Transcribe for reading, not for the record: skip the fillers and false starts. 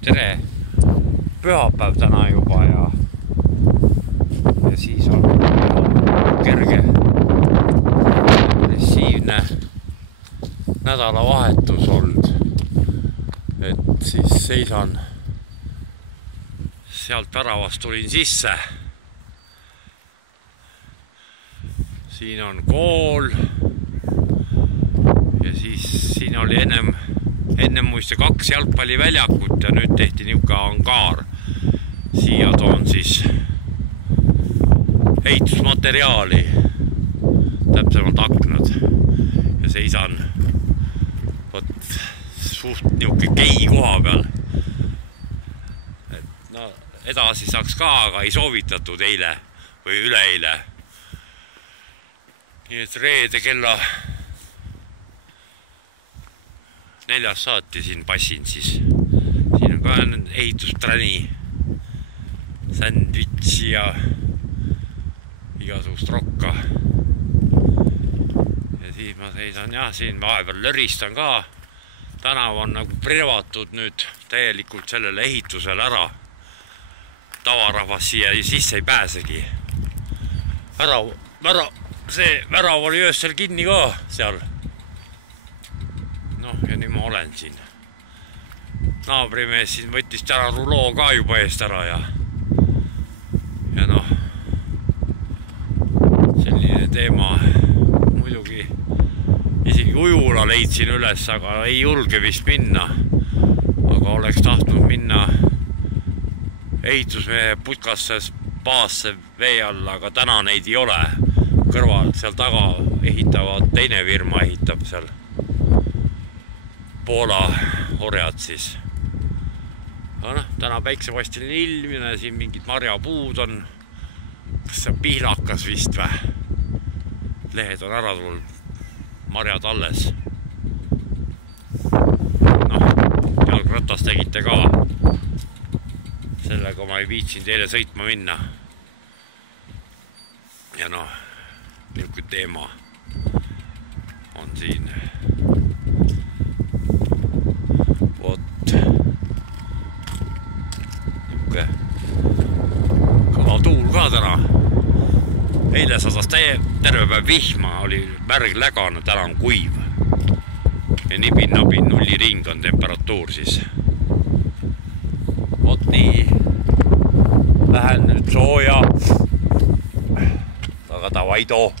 Tere! Pühapäev täna juba ja siis on kerge agressiivne nädalavahetus olnud. Et siis seisan sealt väravast, tulin sisse. Siin on kool ja siis siin oli ennem muiste 2 jalgpalliväljakut ja nüüd tehti niuke angaar. Siia toon siis ehitusmateriaali, täpsemalt aknad ja seisan suht niuke kei koha peal. Et no, edasi saaks ka, aga ei soovitatud eile või üleeile. Nii et reede kella 4 saati siin passin siis. Siin on ka ehitusträni, sandwichi ja igasugust rokka. Ja siis ma seisan ja siin vahepeal löristan ka. Tänav on nagu privatud nüüd täielikult sellele ehitusele ära. Tavarahvas siia sisse ei pääsegi. See värav oli öösel kinni ka seal. Noh, ja nüüd ma olen siin. Naabrimees siin võttis täna ruloo ka juba eest ära ja noh, selline teema muidugi. Isegi ujula leidsin üles, aga ei julge vist minna. Aga oleks tahtnud minna ehitusmehe putkasse paasse vee alla, aga täna neid ei ole. Kõrval seal taga ehitavad, teine firma ehitab seal. Poola orjad siis. Aga noh, täna päiksepastiline ilmine, siin mingid marjapuud on. Kas see on pihlakas vist või? Lehed on ära tulnud, marjad alles. Noh, jalgratas tegite ka. Sellega ma ei viitsin teile sõitma minna. Ja noh, niuke teema on siin. Kõva tuul ka täna. Eile sadas terve päev vihma, oli märg lägane, täna on kuiv. Ja nibin-nabin 0 ring on temperatuur siis. Vot nii. Lähen nüüd sooja. Aga davai too.